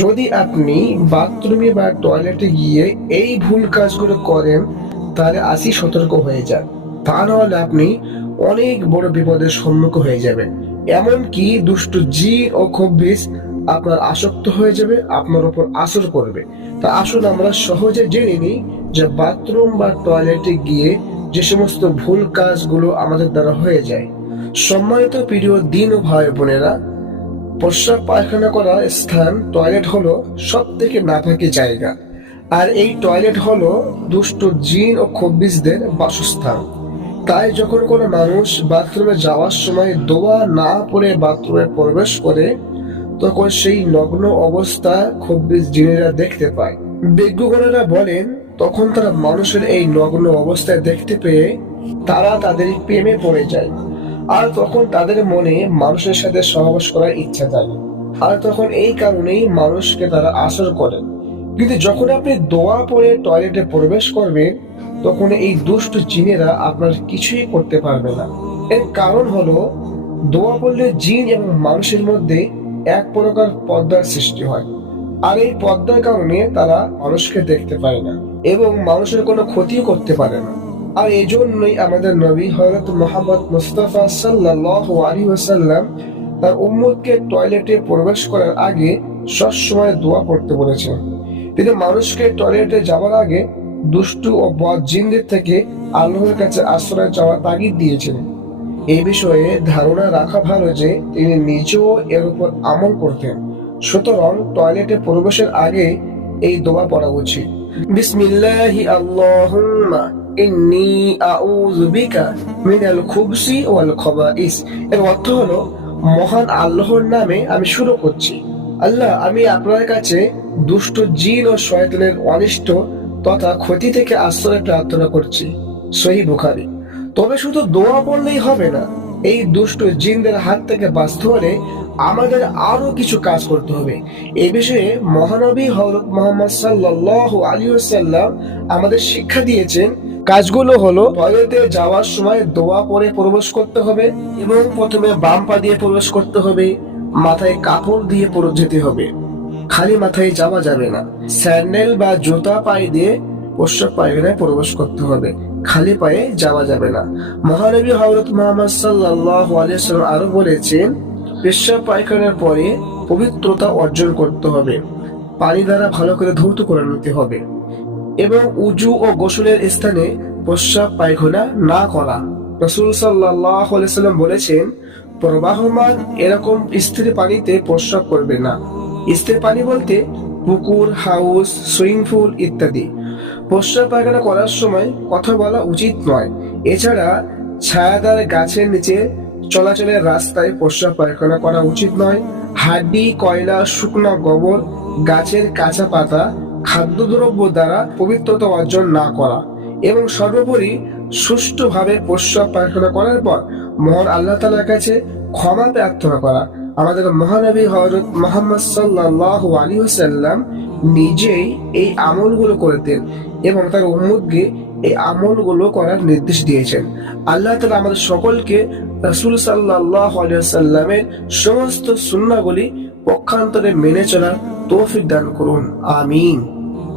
যদি আপনি বাথরুমে বা টয়লেটে গিয়ে এই ভুল কাজগুলো করেন, তাহলে আসি সতর্ক হয়ে যান। তা নাহলে আপনি অনেক বড় বিপদের সম্মুখ হয়ে যাবেন। এমনকি দুষ্ট জিন ও খব্বিস আপনার আসক্ত হয়ে যাবে, আপনার উপর আসর করবে তা আসুন আমরা সহজে জেনে নিই যে বাথরুম বা টয়লেটে গিয়ে যে সমস্ত ভুল কাজগুলো আমাদের দ্বারা হয়ে যায়। সম্মানিত প্রিয় দিন ও ভাই বোনেরা প্রস্রাব পায়খানা করার স্থান টয়লেট হলো সব থেকে নাপাকি জায়গা। আর এই টয়লেট হলো দুষ্ট জিন ও খব্বিসদের বাসস্থান। তাই যখন কোনো মানুষ বাথরুমে যাওয়ার সময় দোয়া না পরে বাথরুমে প্রবেশ করে, তখন সেই নগ্ন অবস্থা খব্বিস জিনেরা দেখতে পায়। বিজ্ঞগণেরা বলেন, তখন তারা মানুষের এই নগ্ন অবস্থায় দেখতে পেয়ে তারা তাদের প্রেমে পড়ে যায়। আর তখন তাদের মনে মানুষের সাথে সহবাস করার ইচ্ছা জাগে। আর তখন এই কারণেই মানুষকে তারা আসর করেন কিন্তু যখন আপনি দোয়া পরে টয়লেটে প্রবেশ করবেন, তখন এই দুষ্ট জিনেরা আপনার কিছুই করতে পারবে না। এর কারণ হলো, দোয়া পড়লে জিন এবং মানুষের মধ্যে এক প্রকার পদ্মার সৃষ্টি হয়। আর এই পর্দার কারণে তারা মানুষকে দেখতে পায় না এবং মানুষের কোনো ক্ষতিও করতে পারে না। আর এই জন্যই আমাদের নবী হযরত মোহাম্মদ মুস্তাফা সাল্লাল্লাহু আলাইহি ওয়াসাল্লাম তার উম্মতকে টয়লেটে প্রবেশ করার আগে সবসময় দোয়া পড়তে বলেছেন। তিনি মানুষকে টয়লেটে যাওয়ার আগে দুষ্টু ও বদ জিনদের থেকে আল্লাহর কাছে আশ্রয় চাওয়ার তাগিদ দিয়েছেন। এই বিষয়ে ধারণা রাখা ভালো যে তিনি নিজেও এর উপর আমল করতেন। সুতরাং টয়লেটে প্রবেশের আগে এই দোয়া পড়া উচিত। বিসমিল্লাহি আল্লাহুম্মা। ইন্নী আউযুবিকা মিনাল খুবসি ওয়াল খবাইস এর অর্থ হলো, মহান আল্লাহর নামে আমি শুরু করছি। আল্লাহ, আমি আপনার কাছে দুষ্ট জিন ও শয়তানের অনিষ্ট তথা ক্ষতি থেকে আশ্রয় প্রার্থনা করছি। সহি বুখারি। তবে শুধু দোয়া পড়লেই হবে না এই দুষ্ট জিনদের হাত থেকে বাঁচতে হলে আমাদের আরও কিছু কাজ করতে হবে। এই বিষয়ে মহানবী হযরত মোহাম্মদ সাল্লাল্লাহু আলাইহি ওয়াসাল্লাম আমাদের শিক্ষা দিয়েছেন। কাজগুলো হলো টয়লেটে যাওয়ার সময় দোয়া পরে প্রবেশ করতে হবে এবং প্রথমে বাম পা দিয়ে প্রবেশ করতে হবে, মাথায় কাপড় দিয়ে পরে যেতে হবে। খালি মাথায় যাওয়া যাবে না। স্যান্ডেল বা জুতা পায়ে দিয়ে প্রস্রাব পায়খানায় প্রবেশ করতে হবে। খালি পায়ে যাওয়া যাবে না। মহানবী হযরত মুহাম্মদ ওয়াসাল্লাম আরও বলেছেন, পেশাব পায়খানার পরে পবিত্রতা অর্জন করতে হবে। পানি দ্বারা ভালো করে ধৌত করে নিতে হবে। এবং উজু ও গোসলের স্থানে প্রস্রাব পায়খানা না করা। রসুল সাল্লাহ সাল্লাম বলেছেন, প্রবাহমান এরকম স্থির পানিতে প্রস্রাব করবে না। স্থির পানি বলতে পুকুর, হাউস, সুইমিং পুল ইত্যাদি। প্রস্রাব পায়খানা করার সময় কথা বলা উচিত নয়। এছাড়া ছায়াদার গাছের নিচে চলাচলের রাস্তায় প্রস্রাব পায়খানা করা উচিত নয়। হাড্ডি, কয়লা, শুকনো গোবর, গাছের কাঁচা পাতা, খাদ্যদ্রব্য দ্বারা পবিত্রতা অর্জন না করা এবং সর্বোপরি সুষ্ঠুভাবে প্রস্রাব পায়খানা করার পর মহান আল্লাহ তালার কাছে ক্ষমা প্রার্থনা করা। আমাদের মহানবী হজরত মোহাম্মদ সাল্লাহ আলী সাল্লাম নিজেই এই আমলগুলো করতেন এবং তার উম্মুদকে এই আমলগুলো করার নির্দেশ দিয়েছেন। আল্লাহ তালা আমাদের সকলকে রাসুল সাল্লাহ সাল্লামের সমস্ত সুন্নাগুলি পক্ষান্তরে মেনে চলার তৌফিক দান করুন। আমিন।